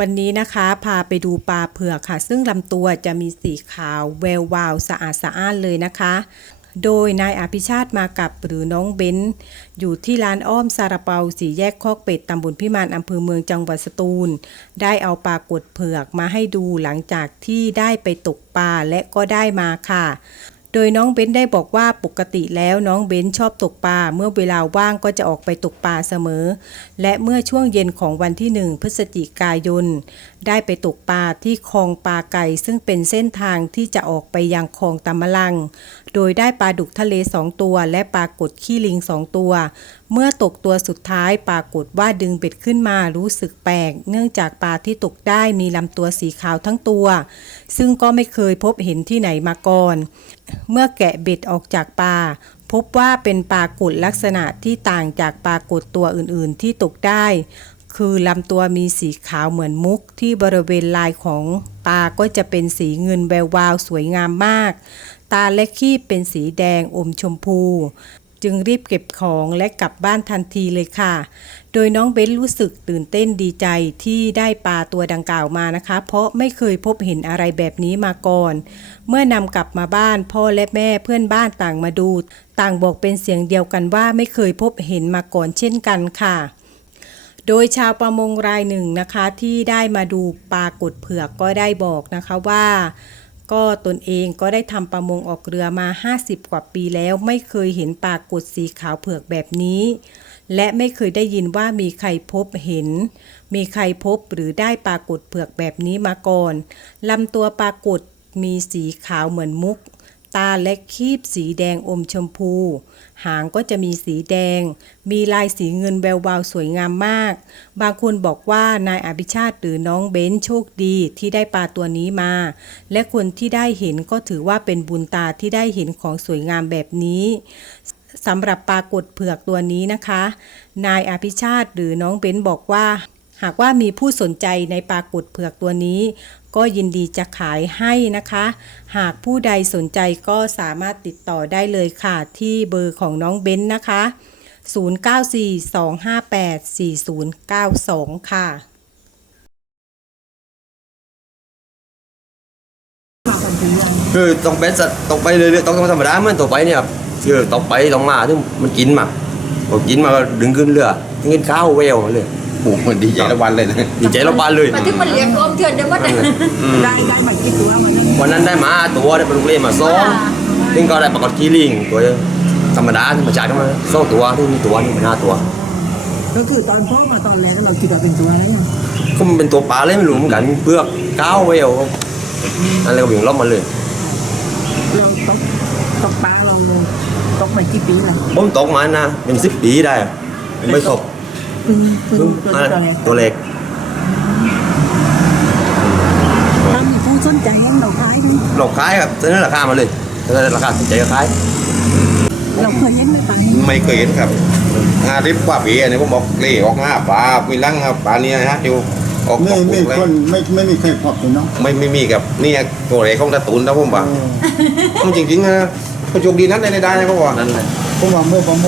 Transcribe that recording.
วันนี้นะคะพาไปดูปลาเผือกค่ะ ซึ่งลำตัวจะมีสีขาวแวววาวสะอาดสะอ้านเลยนะคะ โดยนายอภิชาติมากับหรือน้องเบ้นอยู่ที่ร้านอ้อมซาลาเปาสีแยกคอกเป็ดตำบลพิมานอำเภอเมืองจังหวัดสตูล ได้เอาปลากดเผือกมาให้ดูหลังจากที่ได้ไปตกปลาและก็ได้มาค่ะ โดยน้องเบ้นได้บอกว่าปกติแล้วน้องเบ้นชอบตกปลาเมื่อเวลาว่างก็จะออกไปตกปลาเสมอ และเมื่อช่วงเย็นของวันที่หนึ่งพฤศจิกายน ได้ไปตกปลาที่คลองปลาไก่ซึ่งเป็นเส้นทางที่จะออกไปยังคลองตำมะลัง โดยได้ปลาดุกทะเลสองตัว และปลากดขี้ลิงสองตัว เมื่อตกตัวสุดท้ายปรากฏว่าดึงเบ็ดขึ้นมารู้สึกแปลก เนื่องจากปลาที่ตกได้มีลำตัวสีขาวทั้งตัว ซึ่งก็ไม่เคยพบเห็นที่ไหนมาก่อน เมื่อแกะเบ็ดออกจากปลาพบว่าเป็นปลากดลักษณะที่ต่างจากปลากดตัวอื่นๆที่ตกได้ คือลำตัวมีสีขาวเหมือนมุกที่บริเวณลายของปลาก็จะเป็นสีเงินแวววาวสวยงามมาก ตาและขี้เป็นสีแดงอมชมพู จึงรีบเก็บของและกลับบ้านทันทีเลยค่ะ โดยน้องเบ้นรู้สึกตื่นเต้นดีใจที่ได้ปลาตัวดังกล่าวมานะคะ เพราะไม่เคยพบเห็นอะไรแบบนี้มาก่อน เมื่อนำกลับมาบ้านพ่อและแม่เพื่อนบ้านต่างมาดู ต่างบอกเป็นเสียงเดียวกันว่าไม่เคยพบเห็นมาก่อนเช่นกันค่ะโดยชาวประมงรายหนึ่งนะคะที่ได้มาดูปลากดเผือกก็ได้บอกนะคะว่า ก็ตนเองก็ได้ทำประมงออกเรือมา 50 กว่าปีแล้ว ไม่เคยเห็นปลากดสีขาวเผือกแบบนี้ และไม่เคยได้ยินว่ามีใครพบเห็น มีใครพบหรือได้ปลากดเผือกแบบนี้มาก่อนลำตัวปลากดมีสีขาวเหมือนมุก ตาและคีบสีแดงอมชมพู หางก็จะมีสีแดง มีลายสีเงินแวววาวสวยงามมาก บางคนบอกว่านายอภิชาติหรือน้องเบนโชคดีที่ได้ปลาตัวนี้มา และคนที่ได้เห็นก็ถือว่าเป็นบุญตาที่ได้เห็นของสวยงามแบบนี้สำหรับปลากดเผือกตัวนี้นะคะ นายอภิชาติหรือน้องเบนบอกว่าหากว่ามีผู้สนใจในปลากดเผือกตัวนี้ ก็ยินดีจะขายให้นะคะ หากผู้ใดสนใจก็สามารถติดต่อได้เลยค่ะที่เบอร์ของน้องเบ้นนะคะ 0942584092 ค่ะคือต้องเป็นสัตต้องไปเรื่อยๆต้องต้องธรรมดามันต่อไปเนี่ยครับคือต้องไปต้องมาที่มันกินมาพอกินมาก็ดึงขึ้นเรือกินข้าวแววมาเลย โอ้โหดีใจละวันเลยนะดีใจเราบานเลย มาถึงมันเลี้ยงรวมเถื่อนเดี๋ยวมันได้ได้มากี่ตัวมาแล้ววันนั้นได้มาตัวได้ปลาลูกเล่มาสองถึงก็ได้ปลากดกีลิงตัวธรรมดาธรรมชาติก็มาสองตัวที่มีตัวนี่มันห้าตัว ก็คือตอนพ่อมาตอนแรกเราคิดว่าเป็นตัวอะไรอะก็มันเป็นตัวปลาเลยไม่รู้เหมือนกันเปลือกก้าวแววนั่นเลยก็วิ่งล้อมมาเลยเราตกตกปลาเราตกมากี่ปีแล้วผมตกมานะเป็นสิบปีได้อะไม่ตก เพิ่งเพิ่งเพิ่งตัวอะนี้ตัวแรกตัวเล็กถ้ามีผู้สนใจให้เราขายไหมเราขายครับเสนอราคามาเลยเสนอราคาสนใจก็ขายเราเคยเห็นปลาไม่เคยเห็นครับงานริบกว่าปีอันนี้ผมบอกเล่ออกห้าปลาปีลังครับปลาเนี่ยนะฮะอยู่ออกไม่ออกไม่ปุ๊บเลยคนไม่ไม่มีใครพบเลยเนาะไม่ไม่มีกับนี่ตัวไหนของตะตุนนะผมบอกมันจริงๆนะก็โชคดีนั้นได้ได้นะเขาบอกนั่นแหละผมว่าเมื่อประม